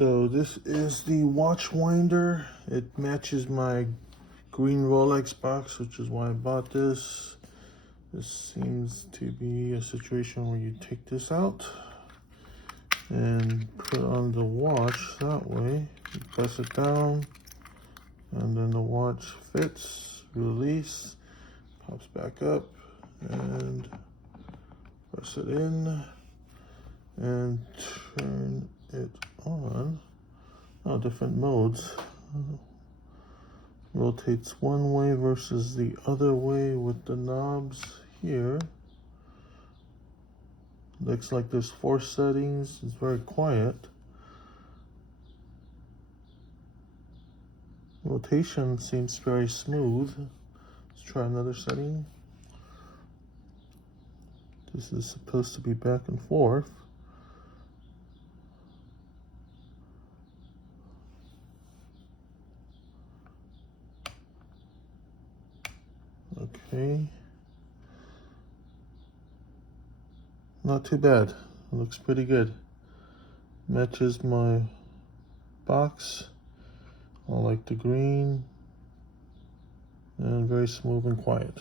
So this is the watch winder. It matches my green Rolex box, which is why I bought this. This seems to be a situation where you take this out and put on the watch that way. You press it down and then the watch fits, release, pops back up, and press it in and turn it on. Oh, different modes. Rotates one way versus the other way with the knobs here. Looks like there's 4 settings. It's very quiet. Rotation seems very smooth. Let's try another setting. This is supposed to be back and forth. Okay. Not too bad. It looks pretty good. Matches my box. I like the green. And very smooth and quiet.